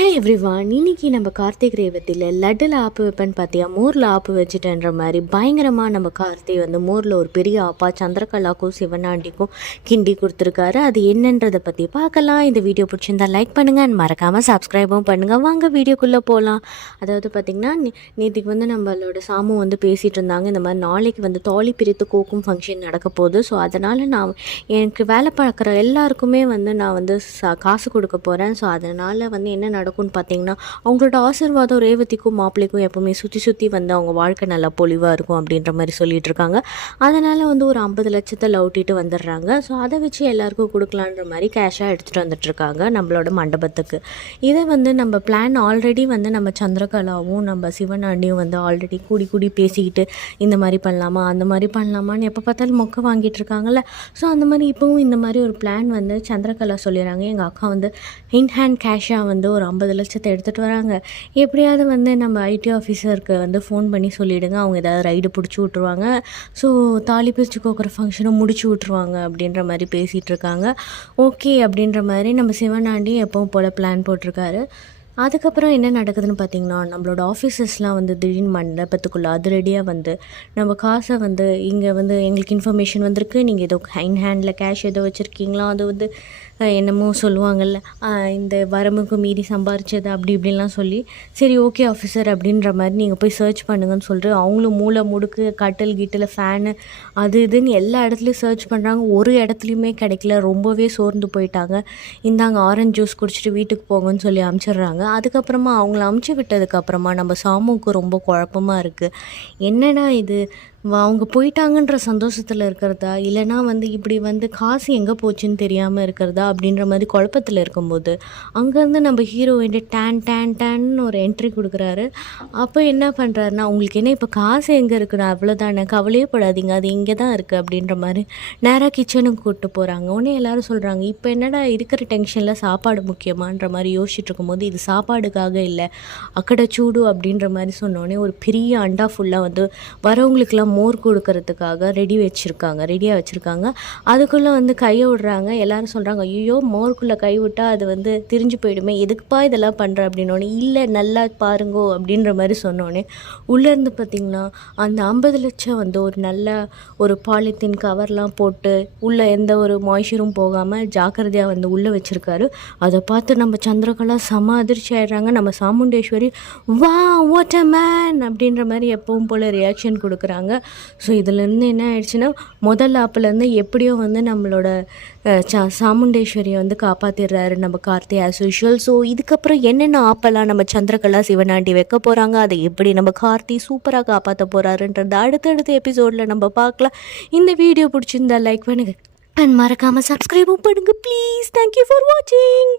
Hi everyone, இன்னைக்கு நம்ம கார்த்திக் ரேவதியில் லட்டில் ஆப்பு வைப்பேன்னு பார்த்தியா, மோரில் ஆப்பு வச்சுட்டேன்ற மாதிரி பயங்கரமாக நம்ம கார்த்திக் வந்து மோரில் ஒரு பெரிய ஆப்பா சந்திரகலாக்கும் சிவனாண்டிக்கும் கிண்டி கொடுத்துருக்காரு. அது என்னன்றதை பற்றி பார்க்கலாம். இந்த வீடியோ பிடிச்சிருந்தா லைக் பண்ணுங்கள் அண்ட் மறக்காமல் சப்ஸ்கிரைபும் பண்ணுங்கள். வாங்க வீடியோக்குள்ளே போகலாம். அதாவது பார்த்திங்கன்னா, நேற்றுக்கு வந்து நம்மளோட சாமு வந்து பேசிகிட்டு இருந்தாங்க. இந்த மாதிரி நாளைக்கு வந்து தாலி பிரித்து கோக்கும் ஃபங்க்ஷன் நடக்க போகுது. ஸோ அதனால் நான் எனக்கு வேலை பார்க்குற எல்லாருக்குமே வந்து நான் வந்து காசு கொடுக்க போகிறேன். ஸோ அதனால் வந்து என்ன நடக்கும்னு பார்த்தீங்கன்னா, அவங்களோட ஆசீர்வாதம் ரேவதிக்கும் மாப்பிள்ளைக்கும் எப்போவுமே சுற்றி வந்து அவங்க வாழ்க்கை நல்லா பொலிவாக இருக்கும் அப்படின்ற மாதிரி சொல்லிட்டு இருக்காங்க. அதனால் வந்து ஒரு 50 லட்சத்தை லவுட்டிட்டு வந்துடுறாங்க. ஸோ அதை வச்சு எல்லாருக்கும் கொடுக்கலான்ற மாதிரி கேஷாக எடுத்துகிட்டு வந்துட்டுருக்காங்க நம்மளோட மண்டபத்துக்கு. இதை வந்து நம்ம பிளான் ஆல்ரெடி வந்து நம்ம சந்திரகலாவும் நம்ம சிவனாண்டியும் வந்து ஆல்ரெடி கூடி பேசிக்கிட்டு இந்த மாதிரி பண்ணலாமா அந்த மாதிரி பண்ணலாமான்னு எப்போ பார்த்தாலும் மொக்க வாங்கிட்டு இருக்காங்கல்ல. ஸோ அந்த மாதிரி இப்போவும் இந்த மாதிரி ஒரு பிளான் வந்து சந்திரகலா சொல்லிடுறாங்க. எங்கள் அக்கா வந்து இன் ஹேண்ட் கேஷாக வந்து ஒரு 50 லட்சத்தை எடுத்துகிட்டு வராங்க. எப்படியாவது வந்து நம்ம ஐடி ஆஃபீஸருக்கு வந்து ஃபோன் பண்ணி சொல்லிவிடுங்க, அவங்க ஏதாவது ரைடு பிடிச்சி விட்ருவாங்க. ஸோ தாலி பிரித்து கோக்குற ஃபங்க்ஷனை முடிச்சு விட்ருவாங்க அப்படின்ற மாதிரி பேசிகிட்டு இருக்காங்க. ஓகே அப்படின்ற மாதிரி நம்ம சிவனாண்டி எப்பவும் போல் பிளான் போட்டிருக்காரு. அதுக்கப்புறம் என்ன நடக்குதுன்னு பார்த்திங்கன்னா, நம்மளோட ஆஃபீஸர்ஸ்லாம் வந்து திடீர்னு மண்டபத்துக்குள்ளே அது ரெடியாக வந்து நம்ம காசை வந்து இங்கே வந்து எங்களுக்கு இன்ஃபர்மேஷன் வந்திருக்கு, நீங்கள் ஏதோ ஹேண்டில் கேஷ் ஏதோ வச்சுருக்கீங்களா, அது வந்து என்னமோ சொல்லுவாங்கள்ல, இந்த வரம்புக்கு மீறி சம்பாரிச்சது அப்படி இப்படின்லாம் சொல்லி, சரி ஓகே ஆஃபீஸர் அப்படின்ற மாதிரி நீங்கள் போய் சர்ச் பண்ணுங்கன்னு சொல்லிட்டு அவங்களும் மூளை முடுக்கு கட்டில் கிட்டில் ஃபேனு அது இதுன்னு எல்லா இடத்துலையும் சர்ச் பண்ணுறாங்க. ஒரு இடத்துலையுமே கிடைக்கல. ரொம்பவே சோர்ந்து போயிட்டாங்க. இந்தாங்க ஆரஞ்சு ஜூஸ் குடிச்சிட்டு வீட்டுக்கு போங்கன்னு சொல்லி அனுப்பிச்சிடுறாங்க. அதுக்கப்புறமா அவங்கள அமுச்சு விட்டதுக்கப்புறமா நம்ம சாமுக்கு ரொம்ப குழப்பமாக இருக்குது. என்னடா இது, அவங்க போயிட்டாங்கன்ற சந்தோஷத்தில் இருக்கிறதா, இல்லைனா வந்து இப்படி வந்து காசு எங்கே போச்சுன்னு தெரியாமல் இருக்கிறதா அப்படின்ற மாதிரி குழப்பத்தில் இருக்கும்போது அங்கேருந்து நம்ம ஹீரோ வந்து டேன்னு ஒரு என்ட்ரி கொடுக்குறாரு. அப்போ என்ன பண்ணுறாருன்னா, உங்களுக்கு என்ன இப்போ காசு எங்கே இருக்குண்ணா, அவ்வளோதானே, கவலையே படாதீங்க, அது இங்கே தான் இருக்குது அப்படின்ற மாதிரி நேராக கிச்சனுக்கு கூப்பிட்டு போகிறாங்க. உடனே எல்லோரும் சொல்கிறாங்க, இப்போ என்னடா இருக்கிற டென்ஷனில் சாப்பாடு முக்கியமான்ற மாதிரி யோசிச்சுட்டு இருக்கும்போது, இது சாப்பாடுக்காக இல்லை அக்கடை சூடு அப்படின்ற மாதிரி சொன்னோடனே ஒரு பெரிய அண்டா ஃபுல்லாக வந்து வரவங்களுக்கெல்லாம் மோர் கொடுக்கறதுக்காக ரெடியாக வச்சுருக்காங்க. அதுக்குள்ளே வந்து கையை விடுறாங்க. எல்லோரும் சொல்கிறாங்க, ஐயோ மோருக்குள்ளே கை விட்டால் அது வந்து திரிஞ்சு போயிடுமே, எதுக்குப்பா இதெல்லாம் பண்ணுற அப்படின்னோடனே, இல்லை நல்லா பாருங்கோ அப்படின்ற மாதிரி சொன்னோடனே உள்ளேருந்து பார்த்திங்கன்னா அந்த 50 லட்சம் வந்து ஒரு நல்ல ஒரு பாலித்தீன் கவர்லாம் போட்டு உள்ளே எந்த ஒரு மாய்ச்சரும் போகாமல் ஜாக்கிரதையாக வந்து உள்ளே வச்சுருக்காரு. அதை பார்த்து நம்ம சந்திரகலா செம அதிர்ச்சி ஆகிடுறாங்க. நம்ம சாமுண்டேஸ்வரி வா வாட் அ மேன் அப்படின்ற மாதிரி எப்பவும் போல் ரியாக்ஷன் கொடுக்குறாங்க. ஸோ இதுலேருந்து என்ன ஆயிடுச்சுன்னா, முதல் ஆப்புலேருந்து எப்படியோ வந்து நம்மளோட சாமுண்டேஸ்வரியை வந்து காப்பாற்றிடுறாரு நம்ம கார்த்தி ஆஸ் யூஷுவல். ஸோ இதுக்கப்புறம் என்னென்ன ஆப்பெல்லாம் நம்ம சந்திரகலா சிவனாண்டி வைக்க போகிறாங்க, அதை எப்படி நம்ம கார்த்தி சூப்பராக காப்பாற்ற போகிறாருன்றது அடுத்தடுத்த எபிசோடில் நம்ம பார்க்கலாம். இந்த வீடியோ பிடிச்சிருந்தா லைக் பண்ணுங்கள் அண்ட் மறக்காமல் சப்ஸ்கிரைபும் பண்ணுங்கள் ப்ளீஸ். தேங்க்யூ ஃபார் வாட்சிங்.